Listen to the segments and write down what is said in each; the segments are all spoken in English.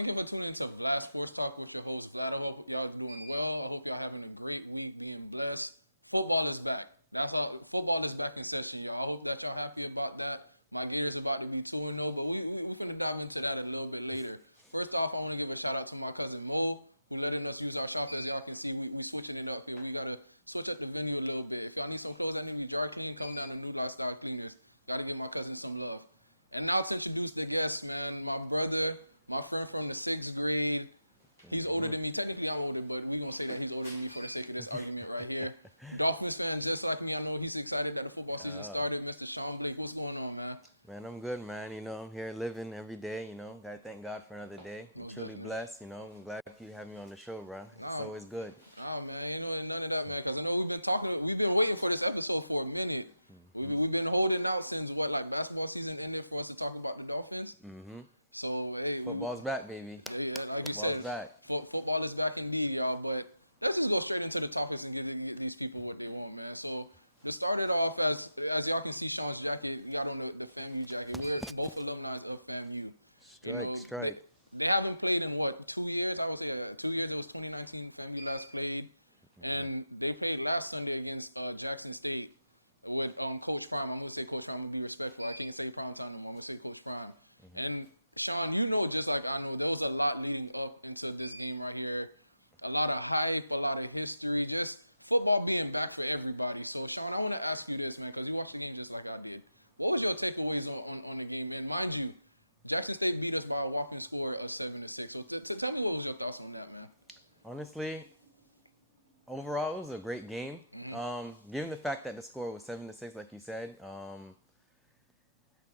Thank you for tuning into Blast Sports Talk with your host, Vlad. I hope y'all are doing well. I hope y'all having a great week, being blessed. Football is back. That's all. Football is back in session, y'all. I hope that y'all happy about that. My Gators about to be 2-0, but we're going to dive into that a little bit later. First off, I want to give a shout out to my cousin Mo, who letting us use our shop. As y'all can see, we switching it up here. We got to switch up the venue a little bit. If y'all need some clothes that need to be dry clean, come down to New Lifestyle Cleaners. Got to give my cousin some love. And now to introduce the guest, man, my brother, my friend from the 6th grade. He's older than me. Technically, I'm older, but we're going to say that he's older than me for the sake of this argument right here. Dolphins fans, just like me, I know he's excited that the football season started. Mr. Shawn, what's going on, man? Man, I'm good, man. You know, I'm here living every day, you know. Got to thank God for another day. I'm truly blessed, you know. I'm glad you have me on the show, bro. It's always good. Man, you know, none of that, man, because I know we've been waiting for this episode for a minute. We've been holding out since, basketball season ended for us to talk about the Dolphins? Mm-hmm. So, hey. Football's back, baby. Like Football's back. Football is back indeed, y'all. But let's just go straight into the topics and get these people what they want, man. So, to start it off, as y'all can see Shawn's jacket, he got on the FAMU jacket. Both of them are of FAMU. Strike. They haven't played in, 2 years? I would say 2 years. It was 2019 FAMU last played. Mm-hmm. And they played last Sunday against Jackson State with Coach Prime. I'm going to say Coach Prime. I'm going to be respectful. I can't say Prime Time no more. I'm going to say Coach Prime. Mm-hmm. And Shawn, you know, just like I know, there was a lot leading up into this game right here. A lot of hype, a lot of history, just football being back for everybody. So, Shawn, I want to ask you this, man, because you watched the game just like I did. What was your takeaways on the game? And mind you, Jackson State beat us by a walking score of 7-6. So, tell me what was your thoughts on that, man? Honestly, overall, it was a great game. Mm-hmm. Given the fact that the score was 7-6, like you said,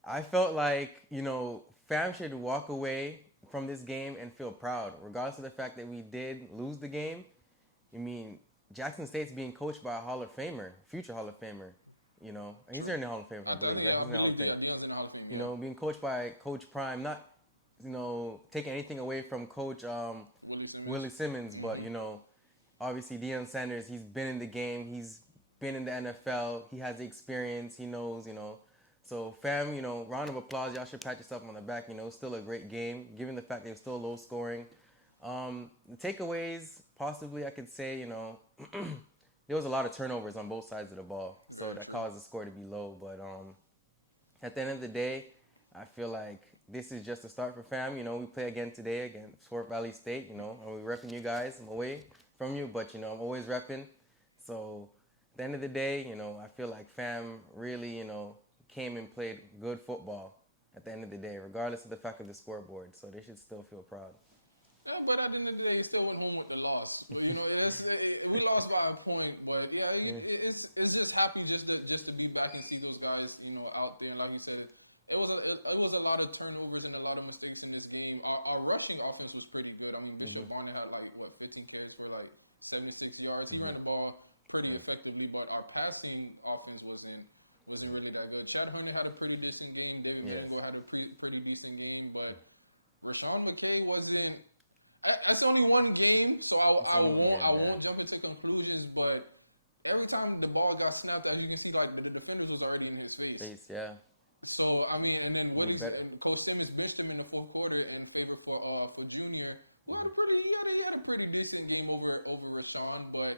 I felt like, you know, FAM should walk away from this game and feel proud, regardless of the fact that we did lose the game. I mean, Jackson State's being coached by a Hall of Famer, future Hall of Famer. You know, he's in the Hall of Fame, I believe, right? He's in the Hall of Fame. You know, being coached by Coach Prime, not, you know, taking anything away from Coach Willie Simmons, but, you know, obviously Deion Sanders, he's been in the game, he's been in the NFL, he has the experience, he knows, you know. So, fam, you know, round of applause. Y'all should pat yourself on the back. You know, still a great game, given the fact that it was still low scoring. The takeaways, possibly, I could say, you know, there was a lot of turnovers on both sides of the ball. So that caused the score to be low. But at the end of the day, I feel like this is just a start for fam. You know, we play again today against Fort Valley State, you know, and we're repping you guys. I'm away from you, but, you know, I'm always repping. So at the end of the day, you know, I feel like fam really, you know, came and played good football at the end of the day, regardless of the fact of the scoreboard. So they should still feel proud. Yeah, but at the end of the day, he still went home with the loss. But, you know, we lost by a point. But, yeah, it's just happy just to be back and see those guys, you know, out there. And like you said, it was a lot of turnovers and a lot of mistakes in this game. Our rushing offense was pretty good. I mean, Bishop Barnett had, 15 carries for, 76 yards. He ran the ball pretty effectively. But our passing offense wasn't really that good. Chad Hunter had a pretty decent game. David Mango had a pretty decent game. But Rashawn McKay wasn't. That's only one game, so I won't jump into conclusions. But every time the ball got snapped out, you can see the defenders was already in his face. So I mean, and then Coach Simmons benched him in the fourth quarter in favor for Junior. He had a pretty decent game over Rashawn, but.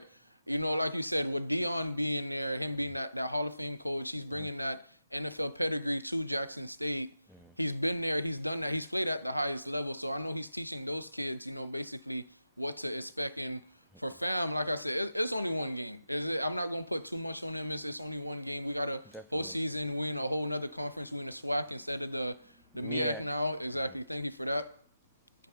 You know, like you said, with Deion being there, him being that Hall of Fame coach, he's bringing that NFL pedigree to Jackson State. Mm-hmm. He's been there, he's done that, he's played at the highest level. So I know he's teaching those kids, you know, basically what to expect. And for fam, like I said, it's only one game. I'm not going to put too much on him. It's only one game. We got a postseason win, a whole other conference win, the SWAC instead of the MEAC now. Exactly. Thank you for that.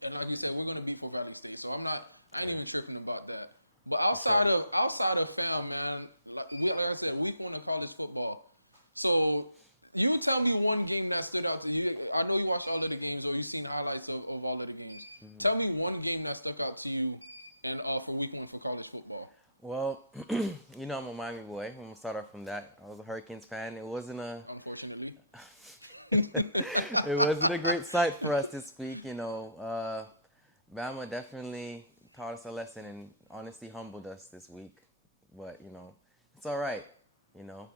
And like you said, we're going to beat Fort Valley State. So I ain't even tripping about that. But outside of fam, man, like I said, week one of college football. So you tell me one game that stood out to you. I know you watched all of the games or you've seen highlights of all of the games. Mm-hmm. Tell me one game that stuck out to you and for week one for college football. Well, you know I'm a Miami boy. I'm going to start off from that. I was a Hurricanes fan. It wasn't Unfortunately. It wasn't a great sight for us this week, you know. Bama definitely taught us a lesson and honestly humbled us this week. But, you know, it's all right. You know,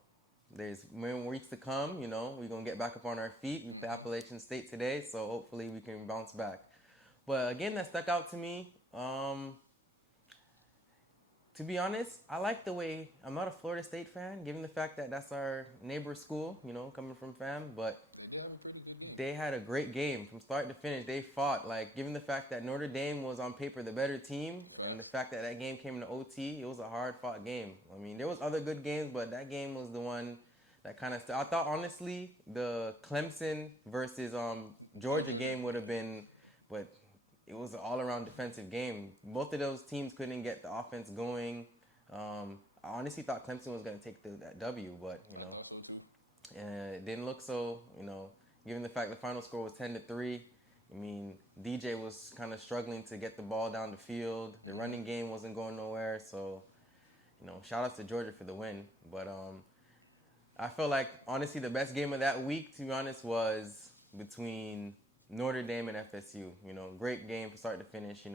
there's many weeks to come. You know, we're going to get back up on our feet. We play Appalachian State today, so hopefully we can bounce back. But a game that stuck out to me, to be honest, I like the way, I'm not a Florida State fan, given the fact that that's our neighbor school, coming from FAM, but Yeah, pretty good game. they had a great game from start to finish. They fought, like, given the fact that Notre Dame was on paper the better team, and the fact that that game came into OT, it was a hard-fought game. I mean, there was other good games, but that game was the one that kind of, I thought, honestly, the Clemson versus Georgia game would have been, but it was an all-around defensive game. Both of those teams couldn't get the offense going. I honestly thought Clemson was going to take that W, but, it didn't look so, given the fact the final score was 10-3. I mean, DJ was kind of struggling to get the ball down the field. The running game wasn't going nowhere, so, shout outs to Georgia for the win. But I feel like, honestly, the best game of that week, to be honest, was between Notre Dame and FSU. Great game from start to finish.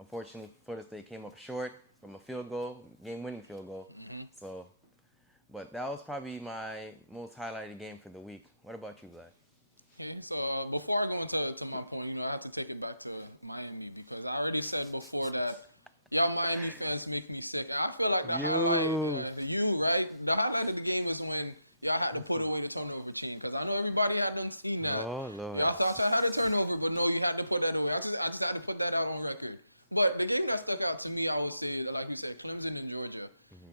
Unfortunately, Florida State came up short from a field goal, game-winning field goal. So, but that was probably my most highlighted game for the week. What about you, Vlad? Okay, so before I go into my point, I have to take it back to Miami because I already said before that y'all Miami fans make me sick. I feel like the highlight, the highlight of the game is when y'all had to put away the turnover chain because I know everybody had done seen that. Oh, Lord. Y'all thought I had a turnover, but no, you had to put that away. I just had to put that out on record. But the game that stuck out to me, I would say, like you said, Clemson and Georgia.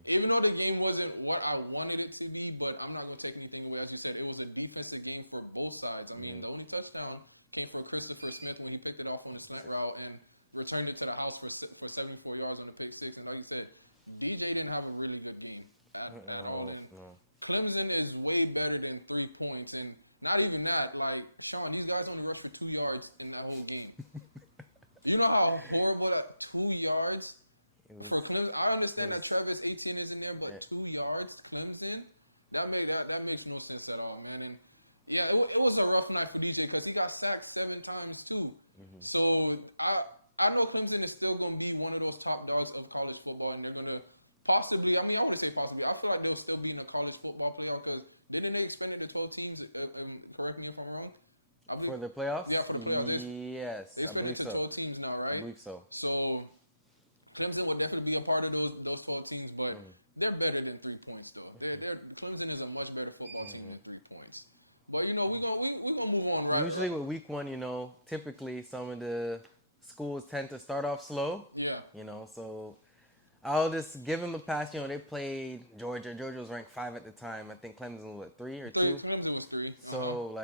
Even though the game wasn't what I wanted it to be, but I'm not going to take anything away. As you said, it was a defensive game for both sides. I mean, the only touchdown came from Christopher Smith when he picked it off on the slant route and returned it to the house for 74 yards on a pick six. And like you said, DJ didn't have a really good game at all. And Clemson is way better than 3 points. And not even that, like, Shawn, these guys only rushed for 2 yards in that whole game. You know how horrible that 2 yards for Clemson? I understand that Travis Etienne is in there, but 2 yards, Clemson, that makes no sense at all, man. And yeah, it was a rough night for DJ because he got sacked 7 times too. So I know Clemson is still going to be one of those top dogs of college football, and they're going to possibly, I always say possibly, I feel like they'll still be in the college football playoff because didn't they expand it to 12 teams? Correct me if I'm wrong. For the playoffs? Yeah, for the playoffs. Yes, I believe so. 12 teams now, right? I believe so. So Clemson will definitely be a part of those 12 teams, but they're better than 3 points, though. Clemson is a much better football team than 3 points. But we're gonna move on, right? Usually with week one, typically some of the schools tend to start off slow. Yeah. So I'll just give them a pass. They played Georgia. Georgia was ranked 5 at the time. I think Clemson was 3 or 2. Clemson was 3. So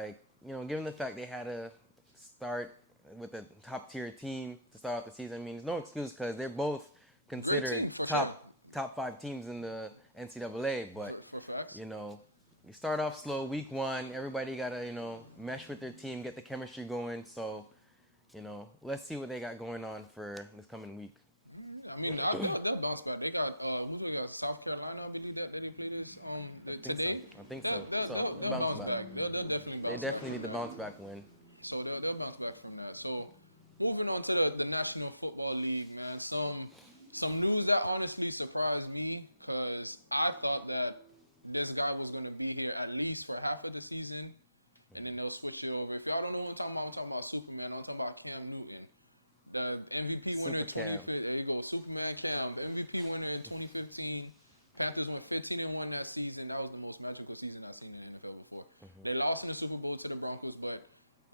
given the fact they had to start with a top tier team to start off the season, there's no excuse because they're both considered top 5 teams in the NCAA. But you start off slow, week one. Everybody gotta mesh with their team, get the chemistry going. So let's see what they got going on for this coming week. They'll bounce back. They got who do we got? South Carolina. I believe that they play this. I think so. They'll bounce back. They'll definitely. They definitely need the bounce back win. So they'll bounce back from that. So moving on to the National Football League, man. Some news that honestly surprised me because I thought that this guy was going to be here at least for half of the season, and then they'll switch it over. If y'all don't know what I'm talking about Superman. I'm talking about Cam Newton. The MVP winner in 2015. There you go, Superman Cam. The MVP winner in 2015. Panthers went 15-1 that season. That was the most magical season I've seen in the NFL before. They lost in the Super Bowl to the Broncos, but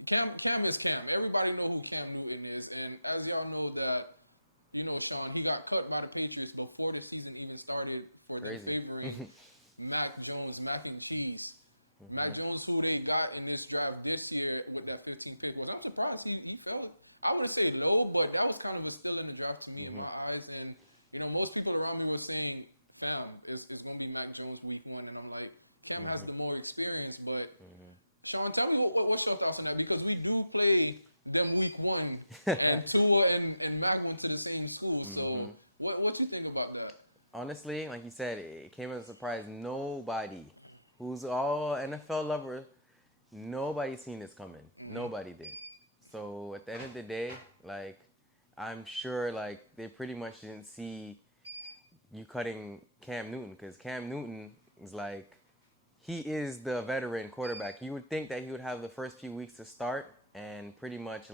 Cam is Cam. Everybody know who Cam Newton is, and as y'all know that, Shawn, he got cut by the Patriots before the season even started for their favorite Mac Jones, mac and cheese. Mac Jones, who they got in this draft this year with that 15 pick, I'm surprised he fell. I wouldn't say low, but that was kind of a still in the draft to me in my eyes. And, most people around me were saying, fam, it's going to be Mac Jones week one. And I'm like, Cam has the more experience. But, Shawn, tell me what's your thoughts on that? Because we do play them week one. And Tua and Mac went to the same school. So what you think about that? Honestly, like you said, it came as a surprise. Nobody who's all NFL lover, nobody seen this coming. Nobody did. So at the end of the day, I'm sure they pretty much didn't see you cutting Cam Newton because Cam Newton is he is the veteran quarterback. You would think that he would have the first few weeks to start and pretty much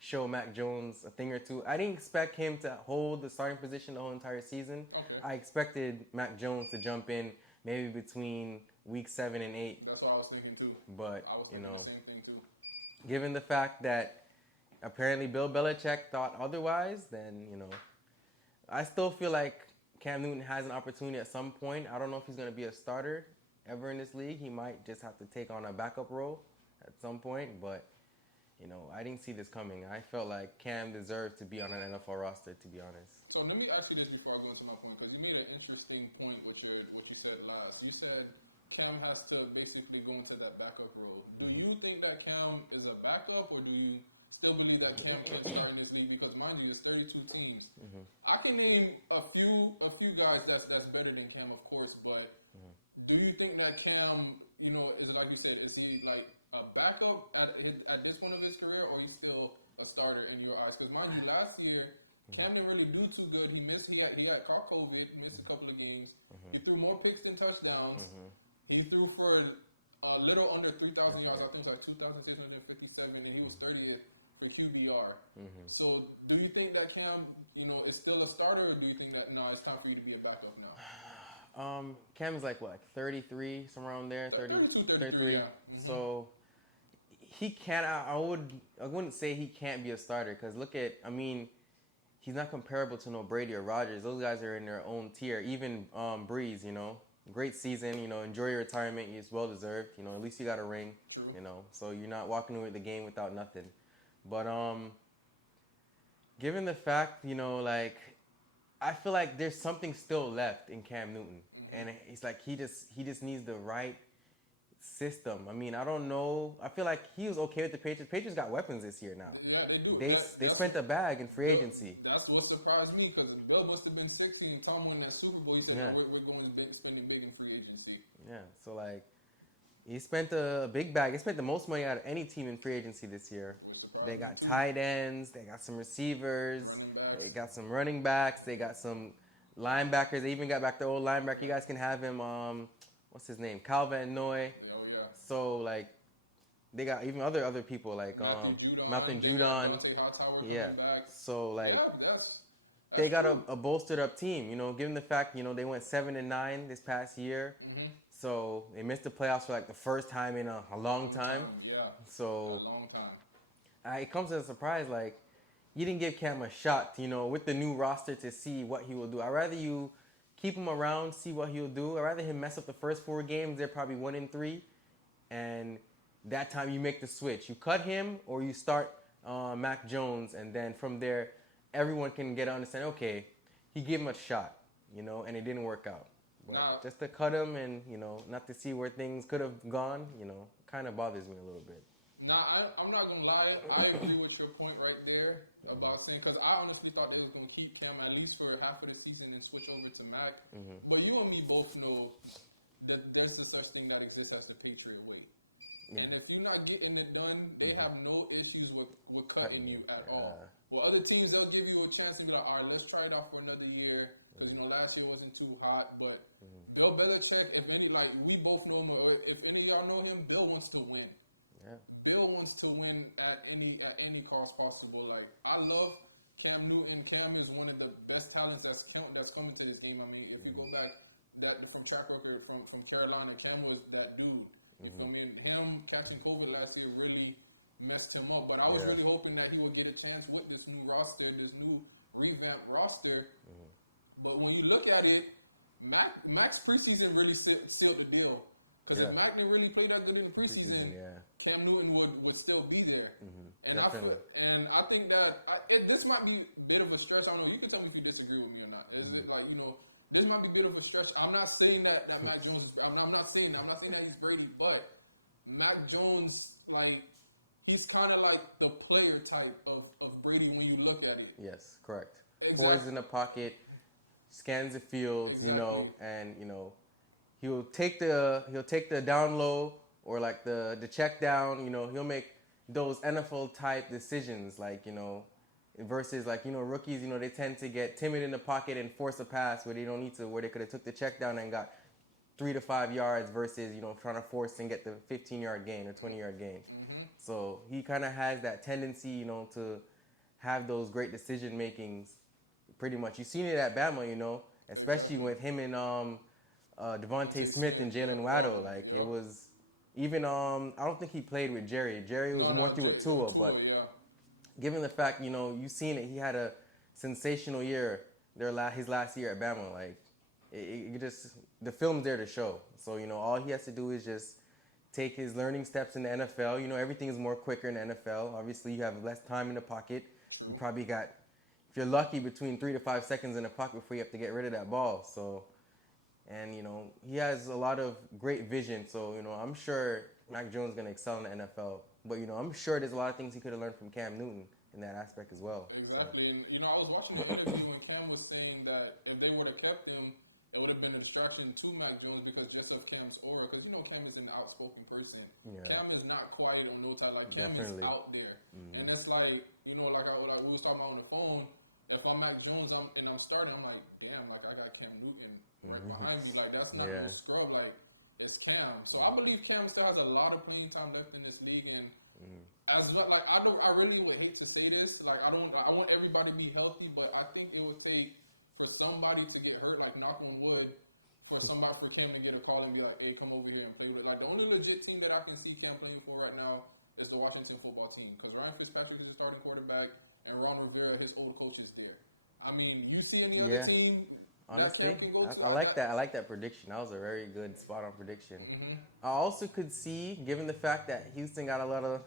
show Mac Jones a thing or two. I didn't expect him to hold the starting position the whole entire season. Okay. I expected Mac Jones to jump in maybe between week 7 and 8. That's what I was thinking too. But, I was thinking the same thing too. Given the fact that apparently Bill Belichick thought otherwise, then, I still feel like Cam Newton has an opportunity at some point. I don't know if he's going to be a starter ever in this league. He might just have to take on a backup role at some point, but I didn't see this coming. I felt like Cam deserved to be on an NFL roster, to be honest. So let me ask you this before I go into my point, because you made an interesting point with what you said last. You said Cam has to basically go into that backup role. Do you think that Cam is a backup, or do you still believe that Cam can start in this league? Because mind you, there's 32 teams. I can name a few guys that's better than Cam, of course, but do you think that Cam, is like you said, is he like a backup at this point of his career, or he's still a starter in your eyes? Because mind you, last year Cam didn't really do too good. He got caught COVID, missed a couple of games. He threw more picks than touchdowns. He threw for a little under 3,000 yards. I think like 2,657, and he was 30th for QBR. So do you think that Cam, is still a starter, or do you think that it's time for you to be a backup now? Cam is like 33, somewhere around there, 33. Yeah. So he can't. I wouldn't say he can't be a starter, because he's not comparable to no Brady or Rodgers. Those guys are in their own tier. Even Breeze, great season. Enjoy your retirement. It's well deserved. At least you got a ring. True. So you're not walking away with the game without nothing. But given the fact, I feel like there's something still left in Cam Newton, and it's like he just needs the right system. I don't know. I feel like he was okay with the Patriots. Patriots got weapons this year now. Yeah, they do. They spent a bag in free agency. That's what surprised me, because Bill must have been 60 and Tom won that Super Bowl. He said, we're going to spending big in free agency. Yeah, so he spent a big bag. He spent the most money out of any team in free agency this year. They got tight ends. They got some receivers. They got some running backs. They got some linebackers. They even got back their old linebacker. You guys can have him. What's his name? Calvin Noy. So they got even other people like Matthew Judon. Yeah. So they got a bolstered up team. Given the fact they went 7-9 this past year. So they missed the playoffs for the first time in a long time. Yeah. So a long time. It comes as a surprise. You didn't give Cam a shot, with the new roster to see what he will do. I'd rather you keep him around, see what he'll do. I'd rather him mess up the first 4 games. They're probably 1-3. And that time you make the switch. You cut him or you start Mac Jones. And then from there, everyone can get to understand, okay, he gave him a shot, and it didn't work out. But just to cut him and, not to see where things could have gone, kind of bothers me a little bit. I'm not going to lie. I agree with your point right there about saying, because I honestly thought they were going to keep Cam at least for half of the season and switch over to Mac. But you and me both know that there's a such thing that exists as the Patriot way. Yeah. And if you're not getting it done, they have no issues with cutting you at all. Well, other teams, they'll give you a chance and be like, all right, let's try it out for another year. Because, last year wasn't too hot. But Bill Belichick, we both know him, or if any of y'all know him, Bill wants to win. Yeah. Bill wants to win at any cost possible. I love Cam Newton. Cam is one of the best talents that's coming to this game. If you go back from track record from Carolina, Cam was that dude. You feel me? Him catching COVID last year really messed him up. But I was really hoping that he would get a chance with this new roster, this new revamped roster. But when you look at it, Mac's preseason really sealed the deal. Because if Mac didn't really play that good in the preseason, Cam Newton would still be there. Definitely. I think that this might be a bit of a stretch. I don't know. You can tell me if you disagree with me or not. It's this might be a bit of a stretch. I'm not saying that Mac Jones. I'm not saying that he's Brady, but Mac Jones, he's kind of like the player type of Brady when you look at it. Yes, correct. Exactly. Poise in the pocket, scans the field, and he'll take the down low or the check down. He'll make those NFL type decisions, versus rookies. They tend to get timid in the pocket and force a pass where they don't need to, where they could have took the check down and got 3 to 5 yards versus trying to force and get the 15-yard gain or 20-yard gain. So he kind of has that tendency, you know, to have those great decision makings. Pretty much, you've seen it at Bama, you know, especially with him and Devontae Smith and Jalen Waddle. Like it was even I don't think he played with Jerry. Jerry was more through with Tua, but given the fact, you know, you've seen it, he had a sensational year his last year at Bama. Like it just the film's there to show. So you know, all he has to do is just take his learning steps in the NFL. You know, everything is more quicker in the NFL. Obviously, you have less time in the pocket. You probably got, if you're lucky, between 3 to 5 seconds in the pocket before you have to get rid of that ball. So, and you know, he has a lot of great vision. So, you know, I'm sure Mac Jones is going to excel in the NFL. But, you know, I'm sure there's a lot of things he could have learned from Cam Newton in that aspect as well. Exactly. So. And, you know, I was watching the interview when Cam was saying that if they would have kept him, it would have been a distraction to Mac Jones because just of Cam's aura. Because, you know, Cam is an outspoken person. Yeah. Cam is not quiet on no time. Like, Cam is out there. Mm-hmm. And it's like, you know, like we was talking about on the phone, if I'm Mac Jones and I'm starting, I'm like, damn, like, I got Cam Newton right behind me. Like, that's not no scrub. Like, it's Cam. So I believe Cam still has a lot of playing time left in this league. And as like, I really would hate to say this. Like, I want everybody to be healthy, but I think it would take for somebody to get hurt, like knock on wood, for Cam to get a call and be like, hey, come over here and play with it. Like, the only legit team that I can see Cam playing for right now is the Washington football team. Because Ryan Fitzpatrick is the starting quarterback, and Ron Rivera, his old coach, is there. I mean, you see any other team? Honestly, I like that. I like that prediction. That was a very good spot-on prediction. Mm-hmm. I also could see, given the fact that Houston got a lot of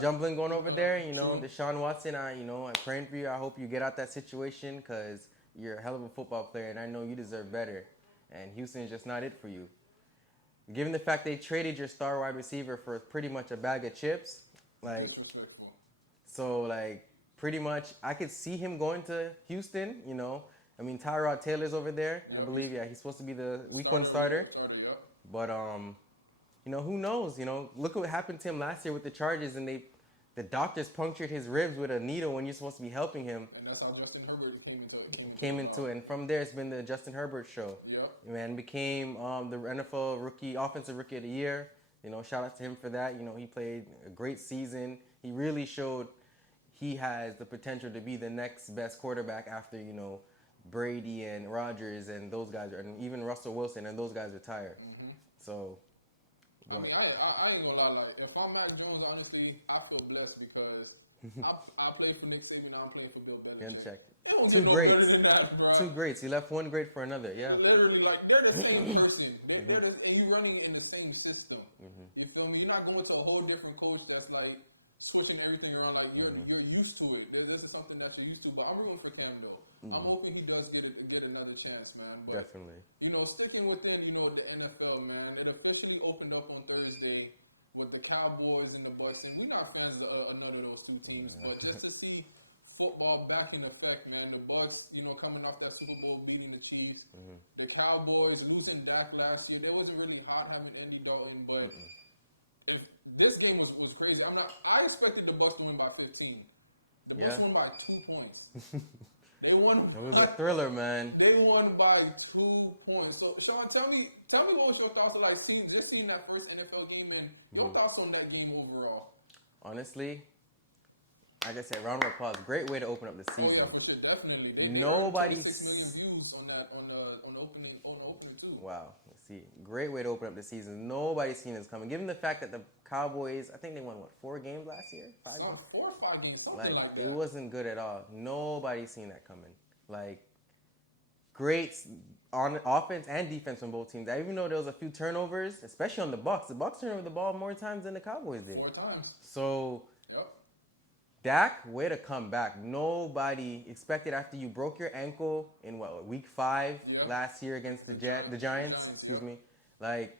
jumbling going over there, you know, Deshaun Watson, I'm praying for you. I hope you get out that situation because you're a hell of a football player, and I know you deserve better. And Houston is just not it for you. Given the fact they traded your star wide receiver for pretty much a bag of chips, like, so, like, pretty much I could see him going to Houston, you know. I mean, Tyrod Taylor's over there, I believe. Yeah, he's supposed to be the week one starter. But, you know, who knows? You know, look what happened to him last year with the Chargers, and the doctors punctured his ribs with a needle when you're supposed to be helping him. And that's how Justin Herbert came into it. And from there, it's been the Justin Herbert show. Yep. Man, became the NFL offensive rookie of the year. You know, shout out to him for that. You know, he played a great season. He really showed he has the potential to be the next best quarterback after, you know, Brady and Rodgers and those guys, and even Russell Wilson and those guys retire. Mm-hmm. So, I mean, I ain't gonna lie. Like, if I'm Mac Jones, honestly, I feel blessed because I played for Nick Saban, I'm playing for Bill Belichick. Two greats. Two greats. He left one great for another. Yeah. Literally, like, they're the same person. He's running in the same system. Mm-hmm. You feel me? You're not going to a whole different coach that's like switching everything around. Like, you're used to it. This is something that you're used to. But I'm rooting for Cam though. Mm-hmm. I'm hoping he does get another chance, man. But, definitely. You know, sticking within, you know, the NFL, man, it officially opened up on Thursday with the Cowboys and the Bucs. And we're not fans of another of those two teams, but just to see football back in effect, man. The Bucs, you know, coming off that Super Bowl beating the Chiefs. Mm-hmm. The Cowboys losing Dak last year. They wasn't really hot having Andy Dalton, but if this game was crazy. I expected the Bucs to win by 15. The Bucs won by 2 points. They won. It was a thriller, man. They won by 2 points. So, Shawn, tell me what was your thoughts like seeing that first NFL game and your thoughts on that game overall. Honestly, like I said, round of applause. Great way to open up the season. Oh, yeah, for sure, definitely. Nobody's 6 million views on the opening too. Wow. Let's see. Great way to open up the season. Nobody's seen this coming. Given the fact that the Cowboys, I think they won 4 games last year? 5 games? 4 or 5 games, something like that. It wasn't good at all. Nobody's seen that coming. Like, great on offense and defense from both teams. Even though there was a few turnovers, especially on the Bucs. The Bucs turned over the ball more times than the Cowboys did. 4 times. So, Dak, way to come back. Nobody expected after you broke your ankle in week 5 last year against the Giants. Excuse me. Like,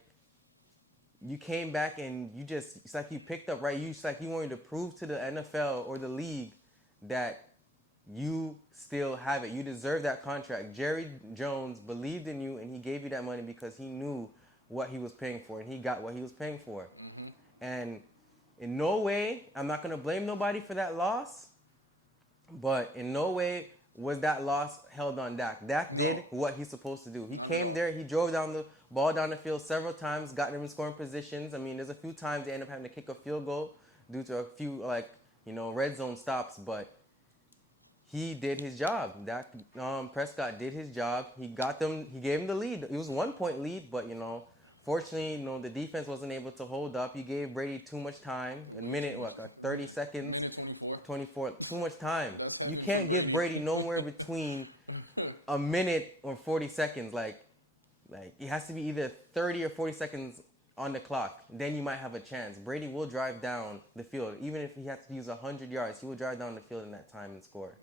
you came back and it's like you picked up right. It's like you wanted to prove to the NFL or the league that you still have it. You deserve that contract. Jerry Jones believed in you and he gave you that money because he knew what he was paying for and he got what he was paying for. Mm-hmm. And in no way, I'm not going to blame nobody for that loss, but in no way was that loss held on Dak. Dak did what he's supposed to do. He came there, he drove down the ball down the field several times, got them in scoring positions. I mean, there's a few times they end up having to kick a field goal, due to a few red zone stops, but he did his job. Dak Prescott did his job. He got them. He gave him the lead. It was 1 point lead, but fortunately, the defense wasn't able to hold up. You gave Brady too much time. A minute, 30 seconds? Minute 24. Too much time. You can't give Brady nowhere between a minute or 40 seconds. Like it has to be either 30 or 40 seconds on the clock. Then you might have a chance. Brady will drive down the field. Even if he has to use 100 yards, he will drive down the field in that time and score.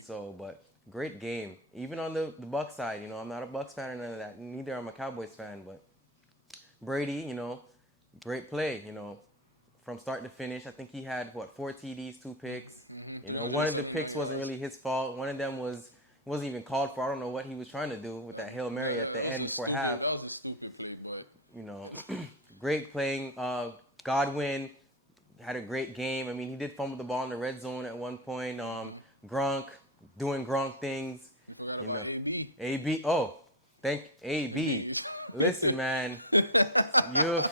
So, but great game. Even on the Bucs side, I'm not a Bucs fan or none of that. Neither am I a Cowboys fan, but Brady, great play, from start to finish. I think he had, 4 TDs, 2 picks. One of the picks wasn't really his fault. One of them wasn't even called for. I don't know what he was trying to do with that Hail Mary at the end for half. That was a stupid play, but... Great playing. Godwin had a great game. I mean, he did fumble the ball in the red zone at one point. Gronk doing Gronk things. AB. Oh, thank AB. Listen, man, you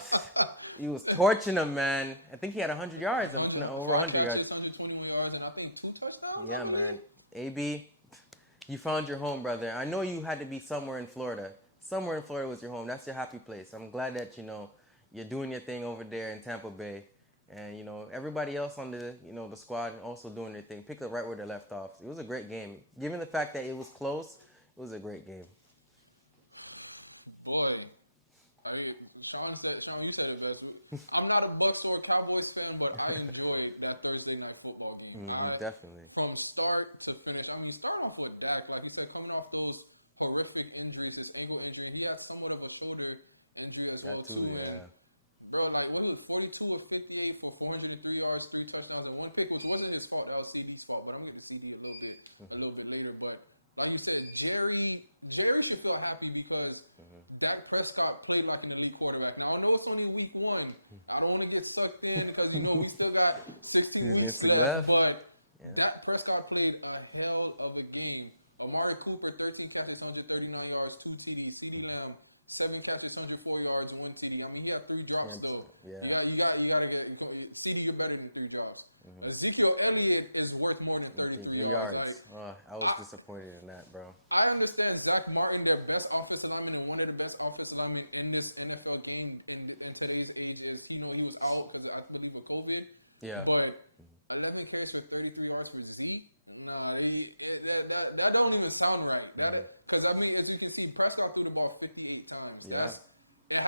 was torching him, man. I think he had 100 yards, over 100 yards. 121 yards and I think 2 touchdowns. Yeah, man. AB, you found your home, brother. I know you had to be somewhere in Florida. Somewhere in Florida was your home. That's your happy place. I'm glad that you're doing your thing over there in Tampa Bay, and everybody else on the the squad also doing their thing. Picked up right where they left off. It was a great game. Given the fact that it was close, it was a great game. Boy, Shawn, you said it best. I'm not a Bucs or Cowboys fan, but I enjoyed that Thursday night football game. Definitely. From start to finish. I mean, start off with Dak. Like you said, coming off those horrific injuries, his ankle injury, he had somewhat of a shoulder injury as well too. Yeah. Bro, what was 42 or 58 for 403 yards, 3 touchdowns, and 1 pick wasn't his fault. That was CD's fault. But I'm getting CD a little bit later. But like you said, Jerry should feel happy because Dak Prescott played like an elite quarterback. Now I know it's only week 1. I don't want to get sucked in because we still got 16 weeks left. But Dak Prescott played a hell of a game. Amari Cooper, 13 catches, 139 yards, 2 TDs. CeeDee Lamb, 7 catches, 104 yards, 1 TD. I mean, he had 3 drops though. Yeah. You gotta get CD. You're better than 3 drops. Ezekiel Elliott is worth more than 33 yards. I was disappointed in that, bro. I understand Zach Martin, their best offensive lineman and one of the best offensive linemen in this NFL game in today's age is, he was out because I believe of COVID. Yeah. But 11 carries for 33 yards for Zeke. Nah, that don't even sound right. Because I mean, as you can see, Prescott threw the ball 58 times. Yeah. It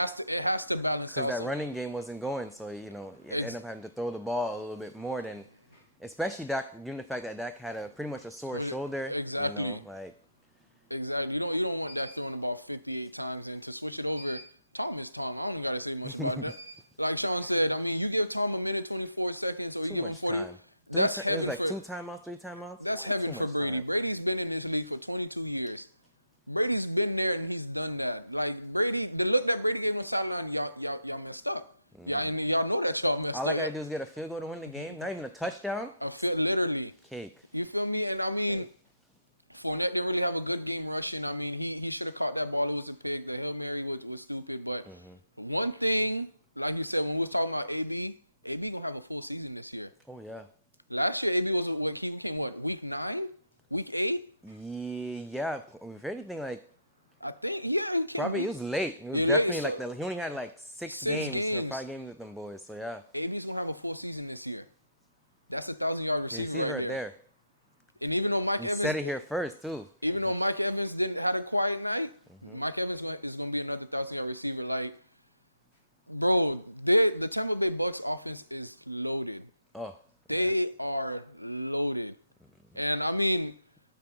has to balance. Because that running game wasn't going, so you end up having to throw the ball a little bit more than, especially Dak, given the fact that Dak had pretty much a sore shoulder. Exactly. Exactly. You don't want Dak throwing the ball 58 times and to switch it over. Tom is Tom. I don't gotta say much about that. Like Shawn said, I mean, you give Tom a minute 24 seconds. Too much time. It was like 2 timeouts, 3 timeouts. That's heavy for Brady. Brady's been in this league for 22 years. Brady's been there and he's done that. Like Brady, the look that Brady gave on sideline, y'all messed up. Y'all know that y'all messed up. All I gotta do is get a field goal to win the game. Not even a touchdown. Literally. Cake. You feel me? And I mean, Fournette didn't really have a good game rushing. I mean, he should have caught that ball. It was a pick. The Hail Mary was stupid. But one thing, like you said, when we was talking about AB gonna have a full season this year. Oh yeah. Last year, AB was he came week 9, week 8. Yeah. If anything, I think probably it was late. It was definitely he only had 6 games or 5 games with them boys. So yeah. AB's gonna have a full season this year. That's 1,000-yard receiver. You see right there. And even though Mike Evans said it here first too. Even though Mike Evans didn't have a quiet night, Mike Evans is gonna be another 1,000-yard receiver. Bro, the Tampa Bay Bucs offense is loaded. Oh. They are loaded. And I mean,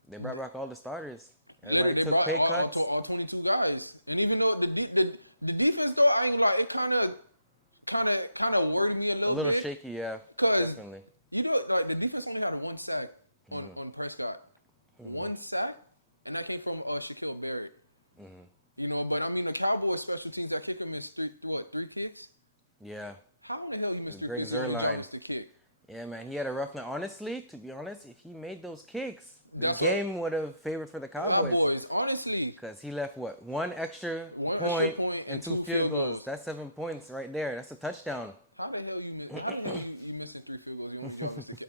they brought back all the starters. Everybody took pay cuts. All 22 guys. And even though the defense though, I ain't it kind of worried me a little bit. Shaky, yeah. Definitely. The defense only had 1 sack on Prescott. 1 sack, and that came from Shaquille Barrett. But I mean the Cowboys special teams, that kicker missed 3 kicks. Yeah. How the hell he missed 3 Greg kicks? Zuerlein. Yeah, man, he had a rough night. Honestly, to be honest, if he made those kicks, the game would have favored for the Cowboys. Honestly. Because he left, 1 extra point and 2 field goals. That's 7 points right there. That's a touchdown. How the hell you miss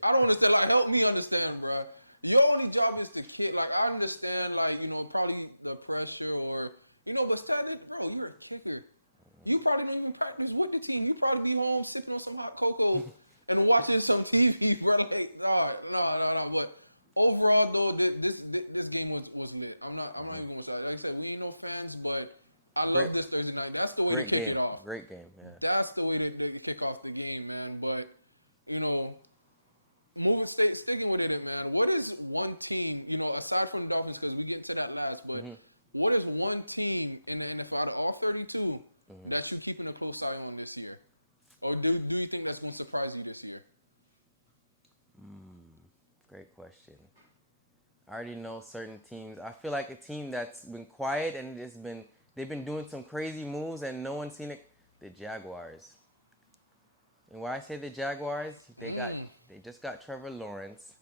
I don't understand. Like, help me understand, bro. Your only job is to kick. Like, I understand, like, you know, probably the pressure or, you know, but Static, bro, you're a kicker. You probably don't even practice with the team. You probably be home sipping on some hot cocoa and watching some TV, bro. Like, no. But overall, though, this game was lit. I'm not even gonna say. Like I said, we ain't no fans, but I love this Thursday night. That's the way to kick it off. Great game, yeah. That's the way they kick off the game, man. But you know, sticking with it, man. What is one team? You know, aside from the Dolphins, because we get to that last, but what is one team in the NFL out of all 32 that you're keeping a close eye on this year? Or do you think that's going to surprise you this year? Great question. I already know certain teams. I feel like a team that's been quiet and they've been doing some crazy moves and no one's seen it. The Jaguars. And why I say the Jaguars, they just got Trevor Lawrence.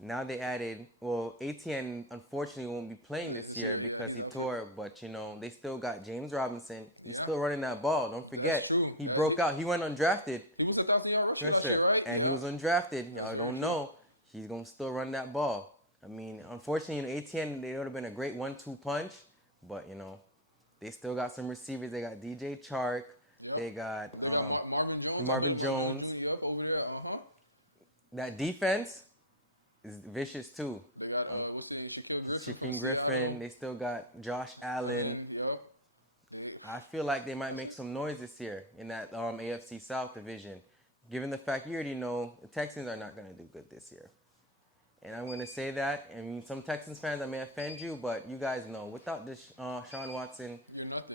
Now they added, ATN unfortunately won't be playing this year because he tore, but you know, they still got James Robinson. He's still running that ball. Don't forget, he broke out. He went undrafted. He was 1,000-yard rusher, right? And he was undrafted. Y'all don't know. He's going to still run that ball. I mean, unfortunately, in ATN, they would have been a great 1-2 punch, but you know, they still got some receivers. They got DJ Chark. They got Marvin Jones. Over there. That defense is vicious too. They got what's his name? Shaquem Griffin. They still got Josh Allen. I feel like they might make some noise this year in that AFC South division. Given the fact you already know the Texans are not going to do good this year. And I'm going to say that. I mean, some Texans fans, I may offend you, but you guys know, without this Shawn Watson,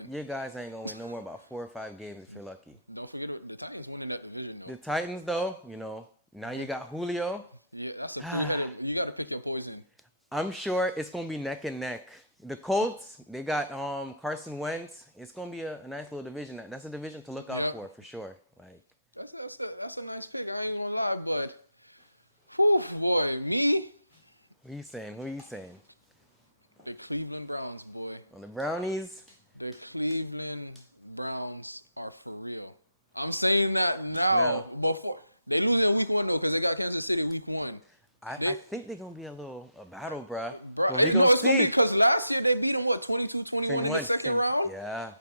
you guys ain't going to win no more about 4 or 5 games if you're lucky. Don't forget the Titans winning that division. The Titans, though, you know, now you got Julio. Yeah, that's you got to pick your poison. I'm sure it's going to be neck and neck. The Colts, they got Carson Wentz. It's going to be a nice little division. That's a division to look out for sure. Like that's a nice pick. I ain't going to lie, but whew, boy, me? Who you saying? The Cleveland Browns, boy. On the Brownies? The Cleveland Browns are for real. I'm saying that now. Before they lose in week 1 though, because they got Kansas City week 1. I think they're going to be a battle, bruh. But we going to see. Because last year they beat them, 22-21 in the second round? Yeah.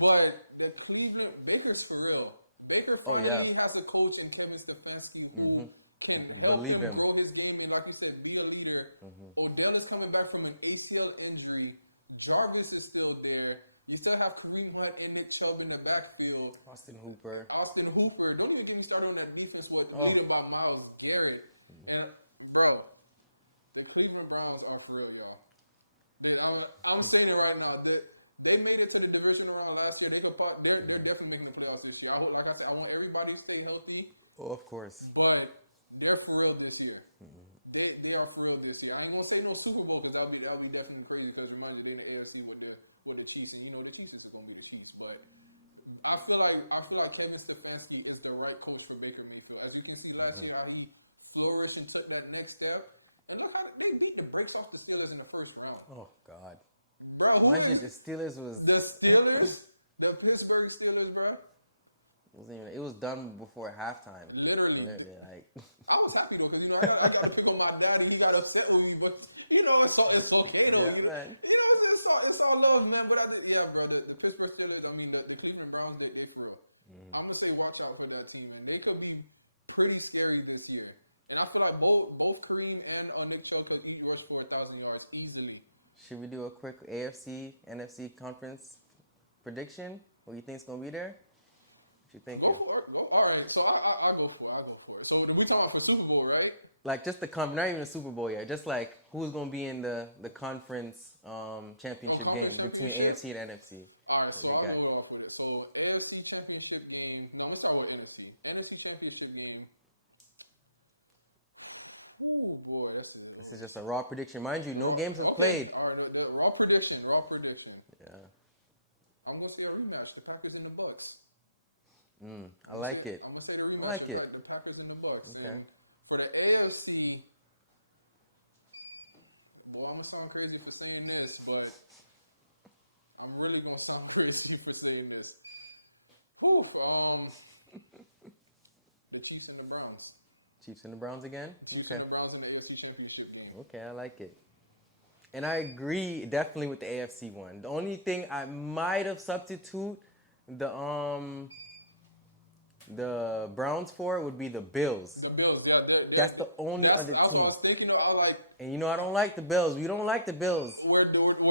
But the Cleveland, Baker's for real. Baker finally has a coach in Kevin Stefanski who can help him grow his game and, like you said, be a leader. Odell is coming back from an ACL injury. Jarvis is still there. You still have Kareem Hunt and Nick Chubb in the backfield. Austin Hooper. Don't even get me started on that defense. Leading by Myles Garrett. And, bro, the Cleveland Browns are for real, y'all. I'm saying it right now. They made it to the division round last year. They're definitely making the playoffs this year. Like I said, I want everybody to stay healthy. Oh, of course. But they're for real this year. They are for real this year. I ain't gonna say no Super Bowl because that'll be definitely crazy. Because remind you, they're in the AFC with the Chiefs, and you know the Chiefs is gonna be the Chiefs. But I feel like Kevin Stefanski is the right coach for Baker Mayfield. As you can see last year, how he flourished and took that next step. And look how they beat the brakes off the Steelers in the first round. Oh God. Bro, mind you, the Steelers was the Pittsburgh Steelers, bro. It was done before halftime. Literally, like. I was happy though because I got to pick on my dad and he got upset with me, but you know it's okay though. Man. You know it's all love, man. But bro, the Pittsburgh Steelers, I mean the Cleveland Browns, they for real. I'm gonna say watch out for that team, and they could be pretty scary this year. And I feel like both Kareem and Nick Chubb could rush for 1,000 yards easily. Should we do a quick AFC, NFC conference prediction? What do you think is going to be there? What you thinking? Go for it. All right, so I go for it. So we talking for Super Bowl, right? Like just not even a Super Bowl yet. Just like who's going to be in the conference championship game between AFC and NFC. All right, so I'll go off with it. So AFC championship game. No, let's start with NFC. NFC championship game. Ooh, boy, this is just a raw prediction. Mind you, no games have played. All right, the raw prediction. Yeah. I'm going to say a rematch. The Packers and the Bucs. I like it. I'm going to say the rematch. I like it. The Packers and the Bucs. Okay. And for the AFC, boy, I'm going to sound crazy for saying this, but I'm really going to sound crazy for saying this. Whew, the Chiefs and the Browns. Chiefs and the Browns again? Chiefs and the Browns in the AFC Championship game. Okay, I like it. And I agree definitely with the AFC one. The only thing I might have substitute the Browns for would be the Bills. The Bills, yeah. That's the only other That's team. what I was thinking of. I was like, and I don't like the Bills. We don't like the Bills. We're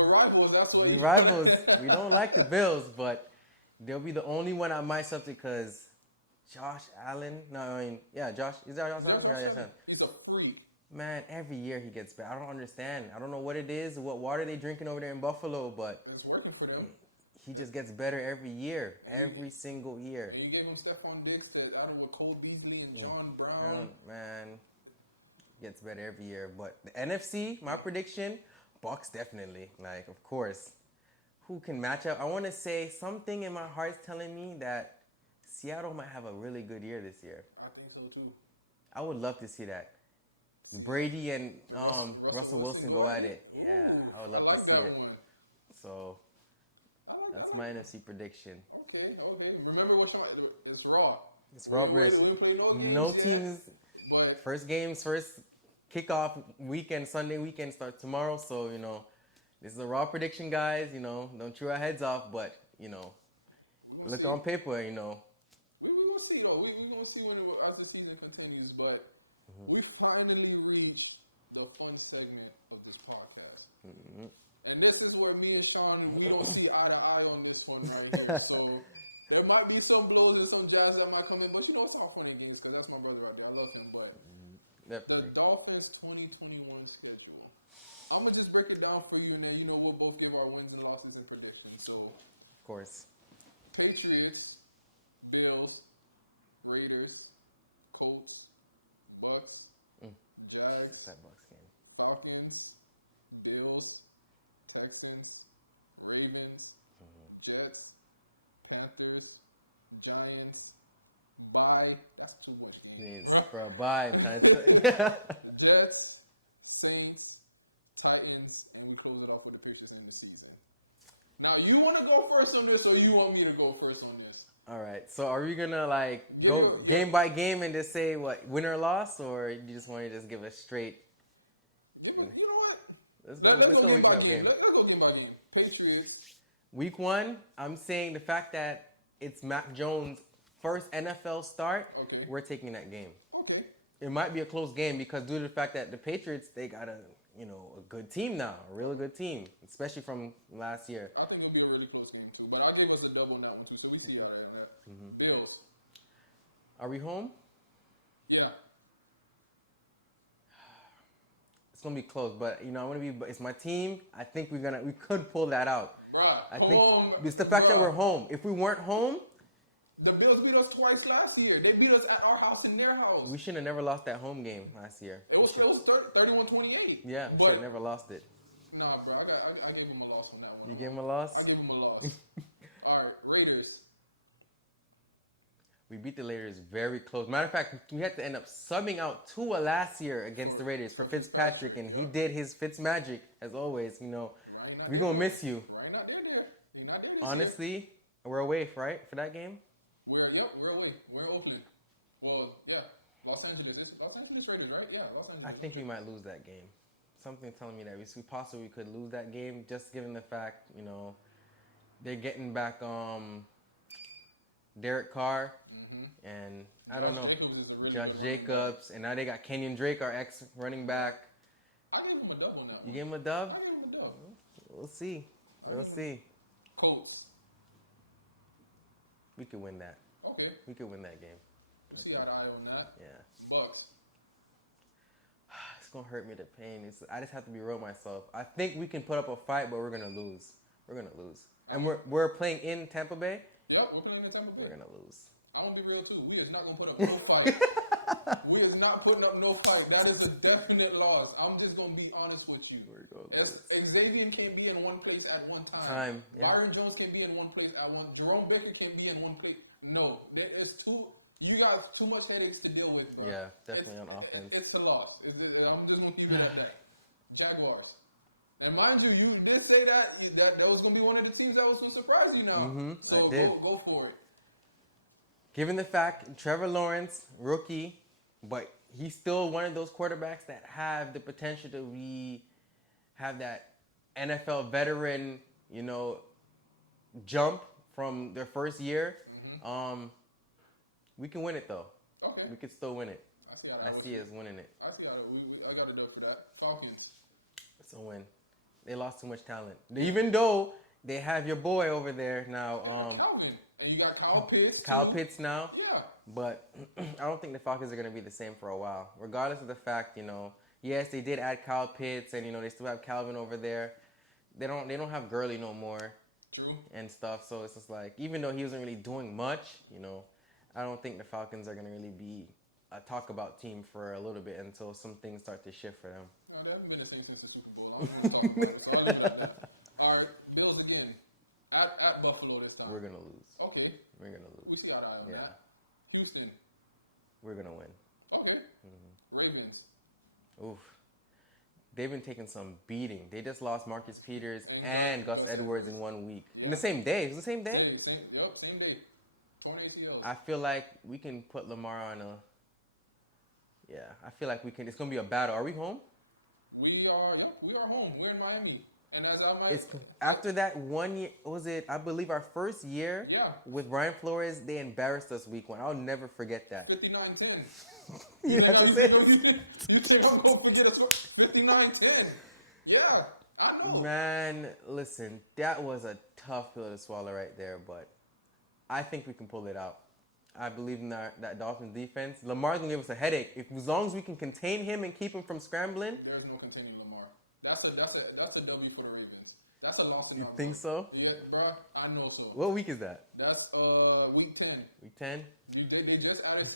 rivals. That's what We're rivals. We don't like the Bills, but they'll be the only one I might substitute because Josh Allen. No, I mean, yeah, Josh. Is that Josh Allen? Yeah, Josh Allen. He's a freak. Man, every year he gets better. I don't understand. I don't know what it is, what water they drinking over there in Buffalo, but it's working for them. He just gets better every year, every single year. And you gave him Stephon Diggs out of Cole Beasley and John Brown. Man, gets better every year. But the NFC, my prediction, Bucs definitely. Like, of course. Who can match up? I want to say something in my heart's telling me that Seattle might have a really good year this year. I think so too. I would love to see that. Brady and Russell Wilson go at it. Yeah, I would love to see it. One. So that's my NFC prediction. Okay. Remember what it's raw. It's raw risk. No teams. First games, first kickoff weekend, Sunday weekend starts tomorrow. So this is a raw prediction, guys. Don't chew our heads off, but look on paper. We will see though. We will see as the season continues, but. We finally reached the fun segment of this podcast. Mm-hmm. And this is where me and Shawn, we don't see eye to eye on this one right here. So there might be some blows and some jazz that might come in, but it's all fun and games because that's my brother right there. I love him. But the Dolphins 2021 schedule. I'm going to just break it down for you, and then, we'll both give our wins and losses and predictions. So, of course. Patriots, Bills, Raiders, Colts, Bucs, Jags, that Bucs game. Falcons, Bills, Texans, Ravens, Jets, Panthers, Giants, bye. That's too much games. For a bye, kind of Jets, Saints, Titans, and we close it off with the Patriots in the season. Now, you want to go first on this, or you want me to go first on this? All right. So are we gonna go game by game and just say what win or loss, or you just want to just give a straight? You know what? Let's go week by game. Let's go game by game. Patriots. Week 1, I'm saying the fact that it's Mac Jones' first NFL start. Okay. We're taking that game. Okay. It might be a close game because due to the fact that the Patriots, they got a good team now, a really good team, especially from last year. I think it'll be a really close game too, but I gave us a double on that one too, so we see how that. Bills. Are we home? Yeah. It's gonna be close, but it's my team. I think we could pull that out. Bruh, I think it's the fact that we're home. If we weren't home, the Bills beat us twice last year. They beat us at our house and their house. We should have never lost that home game last year. It was 31-28. Yeah, we should have never lost it. Nah, bro, I gave him a loss on that one. You gave him a loss? I gave him a loss. All right, Raiders. We beat the Raiders very close. Matter of fact, we had to end up subbing out Tua last year against the Raiders for Fitzpatrick, and he did his Fitz magic as always. We're gonna miss you. Right, not there. You're not there. Honestly, we're away, right, for that game? We're away. We're Oakland. Well, yeah, Los Angeles. It's Los Angeles Raiders, right? Yeah, Los Angeles. I think we might lose that game. Something telling me that we possibly could lose that game, just given the fact they're getting back Derek Carr. And I don't know, Josh Jacobs, and now they got Kenyon Drake, our ex-running back. I gave him a dub on that one. You gave him a dub? I gave him a dub. We'll see. We'll see. Colts. We could win that. Okay. We could win that game. See eye to eye on that. Yeah. Bucks. It's going to hurt me to pain. I just have to be real myself. I think we can put up a fight, but we're going to lose. We're going to lose. And we're playing in Tampa Bay? Yep, we're playing in Tampa Bay. We're going to lose. I'm going to be real, too. We is not going to put up no fight. We is not putting up no fight. That is a definite loss. I'm just going to be honest with you. Xavier can be in one place at one time. Yeah. Byron Jones can be in one place at one. Jerome Baker can be in one place. No. It's too... You got too much headaches to deal with, bro. Yeah, definitely on offense. It's a loss. I'm just going to keep it like that. Jaguars. And mind you, you did say that was going to be one of the teams that was going to surprise you now. Mm-hmm, so I did. Go for it. Given the fact, Trevor Lawrence, rookie, but he's still one of those quarterbacks that have the potential to have that NFL veteran, jump from their first year. We can win it though. Okay. We could still win it. I see us winning it. I got to go for that. Falcons. It's a win. They lost too much talent. Even though they have your boy over there now. Calvin. And you got Kyle Pitts. Kyle Pitts now. Yeah. But I don't think the Falcons are going to be the same for a while. Regardless of the fact, yes, they did add Kyle Pitts and, they still have Calvin over there. They don't have Gurley no more. True. And stuff. So it's just like, even though he wasn't really doing much, I don't think the Falcons are going to really be a talk about team for a little bit until some things start to shift for them. No, they haven't been the same since the Super Bowl. I'm going to talk about it. All right, Bills again. At Buffalo this time. We're going to lose. Okay. We're going to lose. We see how that is. Yeah. Houston. We're going to win. Okay. Ravens. Oof. They've been taking some beating. They just lost Marcus Peters and Gus Edwards in 1 week. In the same day. It was the same day? Same day. Torn ACL. I feel like we can put Lamar on a... Yeah, I feel like we can. It's going to be a battle. Are we home? We are home. We're in Miami. And as I might... After that 1 year, I believe our first year with Brian Flores, they embarrassed us week 1. I'll never forget that. 59-10. You have to say it. You can't go forget us. 59-10. Yeah, I know. Man, listen, that was a tough pill to swallow right there, but I think we can pull it out. I believe in that Dolphins defense. Lamar's going to give us a headache. As long as we can contain him and keep him from scrambling. There's no containing Lamar. That's a W for the Ravens. That's a loss. You think so? Yeah, bro. I know so. What week is that? That's week 10. Week 10? They just added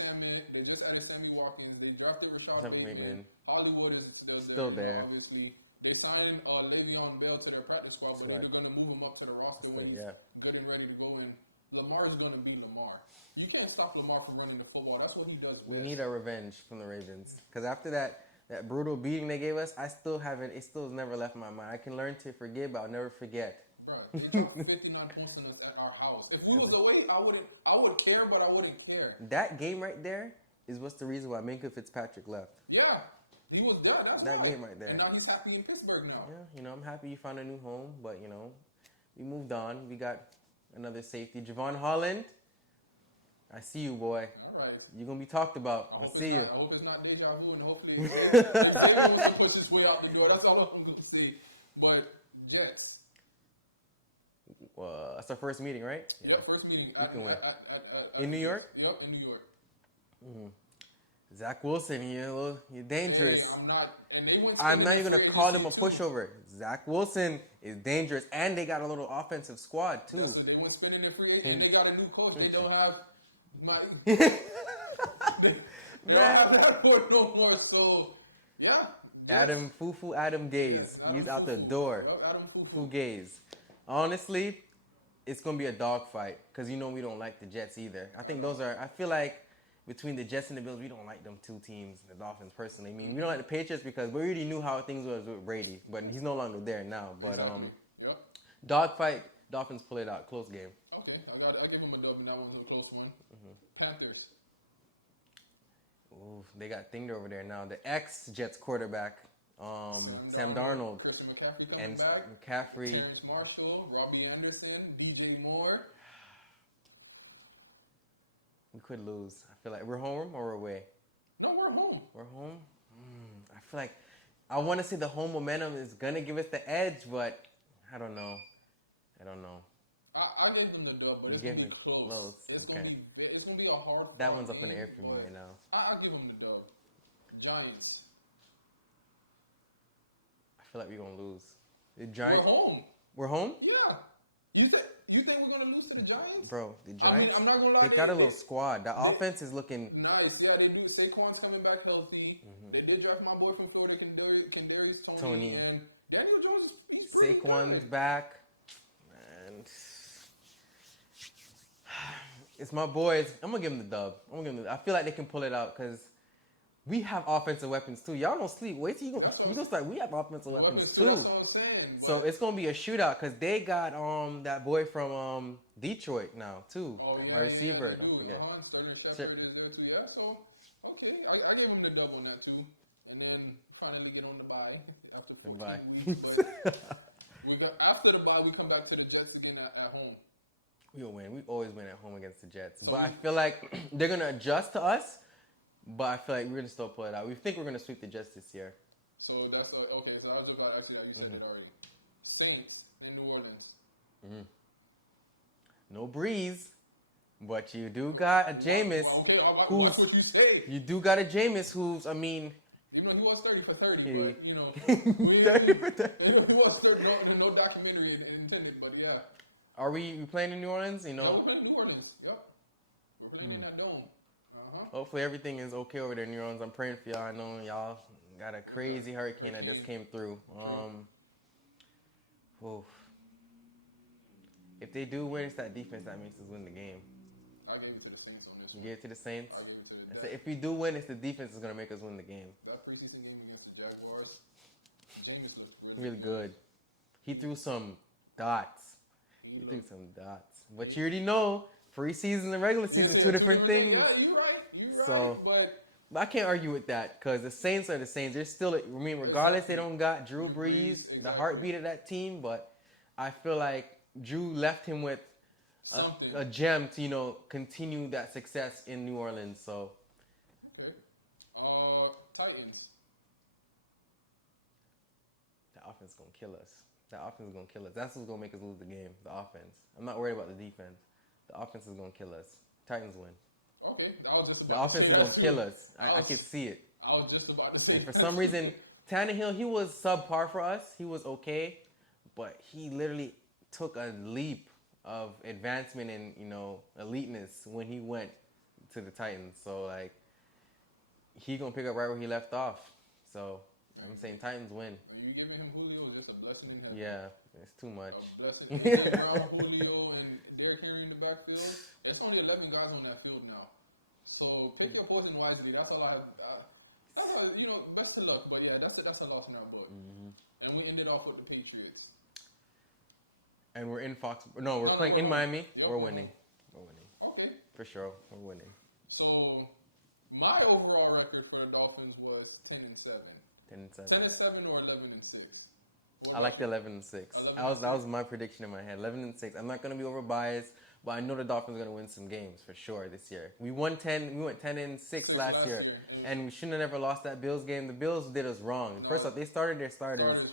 They just added Sammy Watkins. They drafted Rashad Bateman. Hollywood is still there. Obviously, they signed Le'Veon Bell to their practice squad, but they're going to move him up to the roster when he's good and ready to go in. Lamar's going to be Lamar. You can't stop Lamar from running the football. That's what he does best. We need our revenge from the Ravens. Because after that brutal beating they gave us, it still has never left my mind. I can learn to forgive, but I'll never forget. Bro, they dropped 59 points on us at our house. If we was away, I would care, but I wouldn't care. That game right there is what's the reason why Minkah Fitzpatrick left. Yeah. He was done. That's that game right there. And now he's happy in Pittsburgh now. Yeah, I'm happy you found a new home, but, we moved on. We got another safety. Javon Holland, I see you, boy. All right. You're going to be talked about. I see you. I hope it's not deja vu, and hopefully he's going to push his way out the door. That's all I'm going to see. But Jets. That's our first meeting, right? Yeah, first meeting. We can win. In New York? Yep, in New York. Mm-hmm. Zach Wilson, you're dangerous. Hey, I'm not even going to call them a pushover. Zach Wilson is dangerous, and they got a little offensive squad, too. Yeah, so they went spending the free agent. They got a new coach. They don't have... they don't have that coach no more, so... Yeah. Adam Gaze. He's out the door. Fufu Gaze. Honestly, it's going to be a dogfight, because we don't like the Jets either. I feel like between the Jets and the Bills, we don't like them two teams, the Dolphins personally. I mean, we don't like the Patriots because we already knew how things was with Brady, but he's no longer there now. But dogfight, Dolphins pull it out, close game. Okay, I give them a dub, and that was a close one. Panthers. Ooh, they got Thinged over there now. The ex-Jets quarterback, Sam Darnold, Christian McCaffrey and back. McCaffrey, Terrence Marshall, Robbie Anderson, DJ Moore. We could lose. I feel like we're home or we're away. No, we're home. We're home. I feel like I want to say the home momentum is gonna give us the edge, but I don't know. I gave them the dub, but it's gonna be close. It's gonna be a hard. That one's up in the air for me right now. I give them the dub. Giants. I feel like we're gonna lose. The Giants. We're home. We're home? Yeah. You think we're gonna lose to the Giants? Bro, the Giants. I'm not gonna lie. They got a little squad. The offense is looking nice. Yeah, they do. Saquon's coming back healthy. They did draft my boy from Florida, Kadarius Toney. And Daniel Jones. Saquon's back. And it's my boys. I'm gonna give them the dub. I feel like they can pull it out because we have offensive weapons too. Y'all don't sleep. Wait till you gonna start. We have offensive weapons too. That's what I'm saying. So it's gonna be a shootout because they got that boy from Detroit now too. Oh, my receiver. Don't forget. Sterling Shepard is there too. Yeah. So Okay. I gave him the dub on that too. And then finally get on the bye. After 14 Bye. weeks. But after the bye, we come back to the Jets again at home. We'll win. We always win at home against the Jets. So but I feel like they're going to adjust to us. But I feel like we're going to still pull it out. We think we're going to sweep the Jets this year. So that's okay. So I was just about to ask you that. You said it already. Saints in New Orleans. Mm-hmm. No Breeze, but you do got a Jameis. Okay, who's what you say? You do got a Jameis who's, I mean, you know he was 30 for 30, but you know 30 for 30. He was 30. No documentary intended, but yeah. Are we playing in New Orleans? You know, yeah, we're playing in New Orleans. Yep, we're playing in that dome. Hopefully everything is okay over there in New Orleans. I'm praying for y'all. I know y'all got a crazy hurricane that just came through. If they do win, it's that defense that makes us win the game. I gave it to the Saints on this one. You gave it to the Saints? I gave it to the Jets. If we do win, it's the defense that's going to make us win the game. That preseason game against the Jaguars, James looked really good. He threw some dots. He threw some dots. But you already know, preseason and regular season, two different things. Yeah, you're right. So, but I can't argue with that because the Saints are the Saints. They're still, I mean, regardless, they don't got Drew Brees, the heartbeat of that team. But I feel like Drew left him with a gem to, you know, continue that success in New Orleans. So, okay. Titans. The offense is gonna kill us. That's what's gonna make us lose the game. The offense. I'm not worried about the defense. The offense is gonna kill us. Titans win. Okay, I was just the offense is gonna kill us. I can see it. I was just about to say. And for some reason, Tannehill, he was subpar for us. He was okay, but he literally took a leap of advancement and, you know, eliteness when he went to the Titans. So like, he gonna pick up right where he left off. So I'm saying Titans win. Are you giving him Julio is just a blessing in heaven? Yeah, it's too much. A blessing in heaven. Julio and Derrick Henry in the backfield. There's only 11 guys on that field now. So pick your poison wisely. That's all I have. You know, best of luck. But yeah, that's a loss now, boy. Mm-hmm. And we ended off with the Patriots. And we're in Foxborough. No, we're playing in Miami. Yep. We're winning. Okay. For sure, we're winning. So my overall record for the Dolphins was 10-7. 10-7. 10-7 or 11-6. I like the 11-6. That was my prediction in my head. 11-6. I'm not gonna be over biased, but I know the Dolphins are gonna win some games for sure this year. We won 10. We went 10-6 last year, and we shouldn't have never lost that Bills game. The Bills did us wrong. No. First off, they started their starters.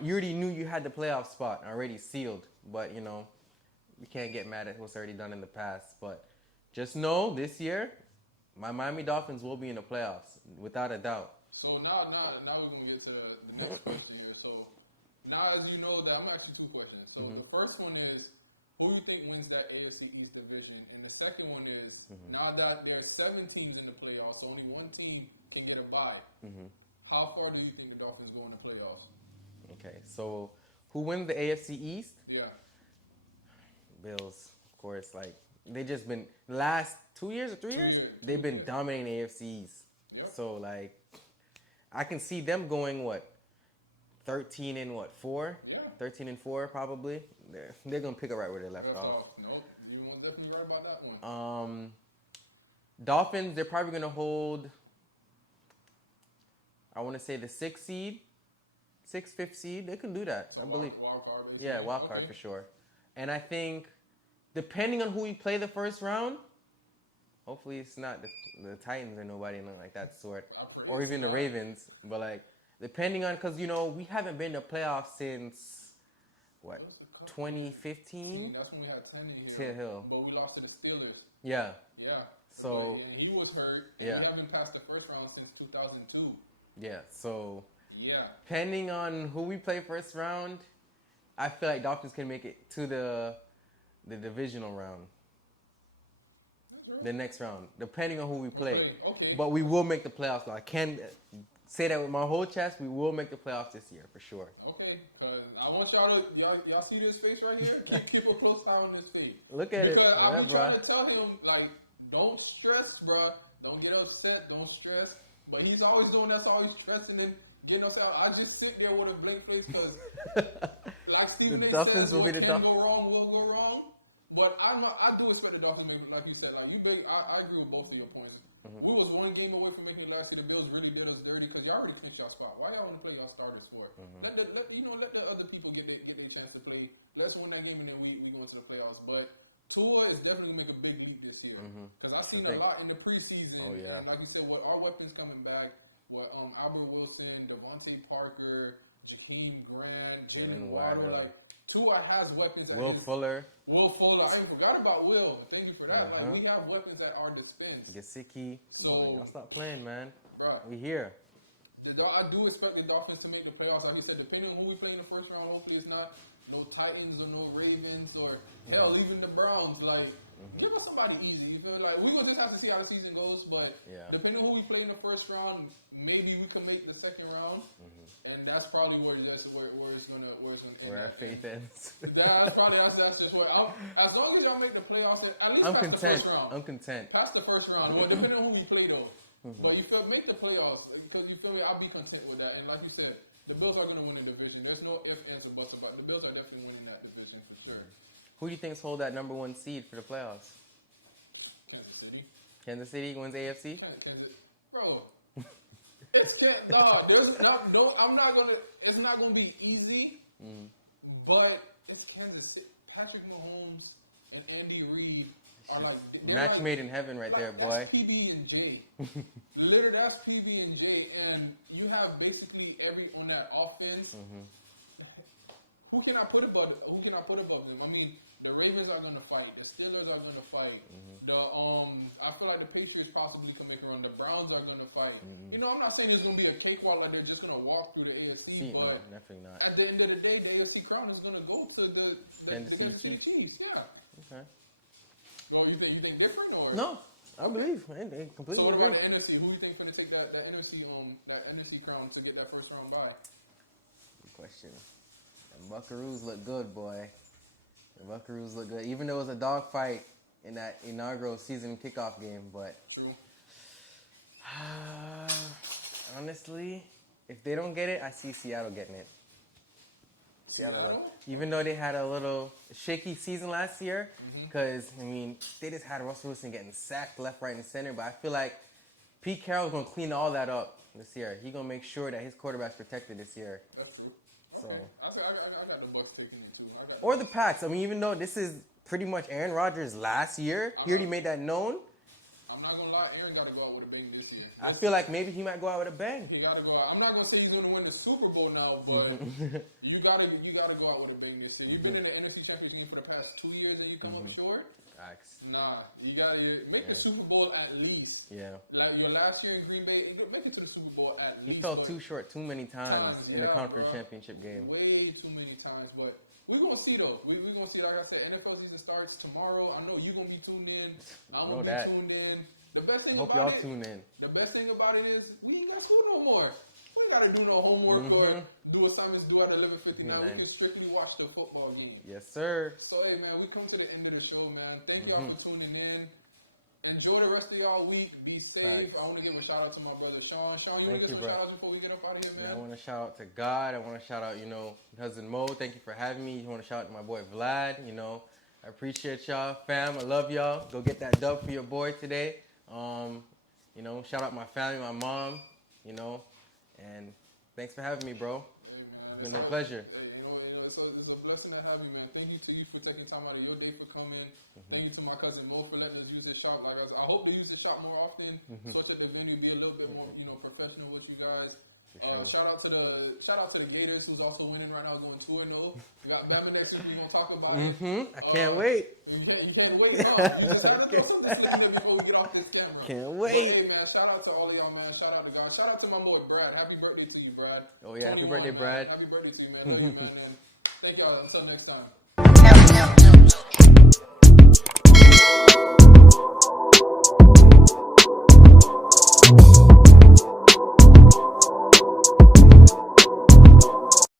You already knew you had the playoff spot already sealed, but you know, we can't get mad at what's already done in the past. But just know this year, my Miami Dolphins will be in the playoffs without a doubt. So now we're gonna get to the next question here. So now, as you know, that I'm gonna ask you two questions. So the first one is, who do you think wins that AFC East division? And the second one is, now that there's 7 teams in the playoffs, so only one team can get a bye. How far do you think the Dolphins go in the playoffs? Okay, so who wins the AFC East? Yeah. Bills, of course. Like, they just been, last 2 years or 3 years, they've been dominating AFC East. Yep. So, like, I can see them going, 13-4? Yeah. 13-4 probably. They're gonna pick it right where they left off. No, you want definitely right about that one. Dolphins, they're probably gonna hold, I want to say the 5th seed. They can do that. So I believe. Wild card. Yeah, wild card for sure. And I think, depending on who we play the first round, hopefully it's not the Titans or nobody like that sort, or even the Ravens. But like, depending on, because you know we haven't been to playoffs since 2015. That's when we had Tannehill. But we lost to the Steelers. Yeah. Yeah. So and he was hurt. Yeah. We haven't passed the first round since 2002. Yeah. So yeah. Depending on who we play first round, I feel like Dolphins can make it to the divisional round. The next round, depending on who we play. Okay. But we will make the playoffs. I can say that with my whole chest. We will make the playoffs this year for sure. Okay, because I want y'all see this face right here? Keep a close eye on this face. Look at it. Because I'm trying to tell him, like, don't stress, bro. Don't get upset. Don't stress. But he's always doing that, always stressing and getting upset. I just sit there with a blank face because, like Stephen A. says, what can go wrong will go wrong. But I do expect the Dolphins, like you said, like I agree with both of your points. We was one game away from making it last year. The Bills really did us dirty because y'all already clinched y'all spot. Why y'all want to play y'all starters for? Let the other people get their chance to play. Let's win that game and then we go into the playoffs. But Tua is definitely make a big leap this year because I've seen a lot in the preseason. Oh yeah. And like you said, what our weapons coming back. What Albert Wilson, Devontae Parker, Jakeem Grant, Jalen Waddle, like Tua has weapons. Will Fuller. I ain't forgot about Will. But thank you for that. Like we have weapons at our dispense. Gesicki. So y'all stop playing, man. Right. We here. I do expect the Dolphins to make the playoffs. Like you said, depending on who we play in the first round, hopefully it's not no Titans or no Ravens or hell, even the Browns. Like give us somebody easy. You feel like we're gonna just have to see how the season goes. But depending on who we play in the first round, maybe we can make the second round, and that's probably where it's gonna where our faith ends. That's just where. As long as y'all make the playoffs, at least I'm past content. the first round. I'm content. Past the first round, well, depending on who we play though. But you feel make the playoffs because you feel me. I'll be content with that. And like you said, the Bills are gonna win the division. There's no ifs, ands, or buts about it. The Bills are definitely winning that division for sure. Who do you think's hold that number 1 seed for the playoffs? Kansas City. Kansas City wins AFC. Kansas, bro. It's dog. I'm not gonna. It's not gonna be easy. But it's Kansas City. Patrick Mahomes and Andy Reid are like match made in heaven, right there, boy. That's PB and J. Literally, that's PB and J, and you have basically every on that offense. Who can I put above them? I mean, the Ravens are gonna fight. The Steelers are gonna fight. I feel like the Patriots possibly can make a run. The Browns are gonna fight. You know, I'm not saying it's gonna be a cakewalk like they're just gonna walk through the AFC, but no, definitely not. At the end of the day, the AFC crown is gonna go to the Kansas City Chiefs. Yeah. Okay. Well, you think different or no? I believe. I completely so agree. So, the NFC, who do you think gonna take that NFC crown to get that first round bye? Good question. The Buckaroos look good, boy. The Buckaroos look good. Even though it was a dogfight in that inaugural season kickoff game, but true. Honestly, if they don't get it, I see Seattle getting it. Seattle, even though they had a little shaky season last year, because I mean they just had Russell Wilson getting sacked left, right, and center. But I feel like Pete Carroll's gonna clean all that up this year. He's gonna make sure that his quarterback's protected this year. That's true. So, okay. I got the Bucs picking it too. Or the Pats. I mean, even though this is pretty much Aaron Rodgers' last year, he already made that known. I'm not gonna lie, Aaron got to go out with a bang this year. I feel like maybe he might go out with a bang. He got to go out. I'm not gonna say he's gonna win the Super Bowl now, but you gotta go out with a bang this year. You've been in the NFC Championship game for the past 2 years, and you come up short. Nah, you gotta make the Super Bowl at least. Yeah. Like your last year in Green Bay, make it to the Super Bowl at least. He fell too short too many times in the conference championship game. Way too many times, but we're gonna see though. We're gonna see. Like I said, NFL season starts tomorrow. I know you're gonna be tuned in. I'm gonna be tuned in. The best thing Hope about y'all tune in. The best thing about it is we ain't got school no more. We ain't gotta do no homework or do assignments due at 11:59. We can strictly watch the football game. Yes, sir. So hey man, we come to the end of the show, man. Thank y'all for tuning in. Enjoy the rest of y'all week. Be safe. Thanks. I want to give a shout out to my brother Shawn. Shawn, you want to give some shout outs before we get up out of here, man? I want to shout out to God. I want to shout out, cousin Mo. Thank you for having me. I want to shout out to my boy Vlad. I appreciate y'all, fam. I love y'all. Go get that dub for your boy today. Shout out my family, my mom. And thanks for having me, bro. Hey, man, it's been a pleasure. Hey, it's a blessing to have you, man. Thank you to you for taking time out of your day for coming. Thank you to my cousin Mo for letting us use the shop. Like I hope they use the shop more often, so that the venue be a little bit more, professional with you guys. Sure. Shout out to the Gators, who's also winning right now, doing 2-0. We got Bama next week. We're gonna talk about it. I can't wait. You can't wait. You just gotta know something before we get off this camera. Can't wait. Hey man, shout out to all y'all, man. Shout out to God. Shout out to my boy Brad. Happy birthday to you, Brad. Oh yeah, happy birthday, Brad. Happy birthday to you, man. Thank you, man. Thank y'all. Until next time.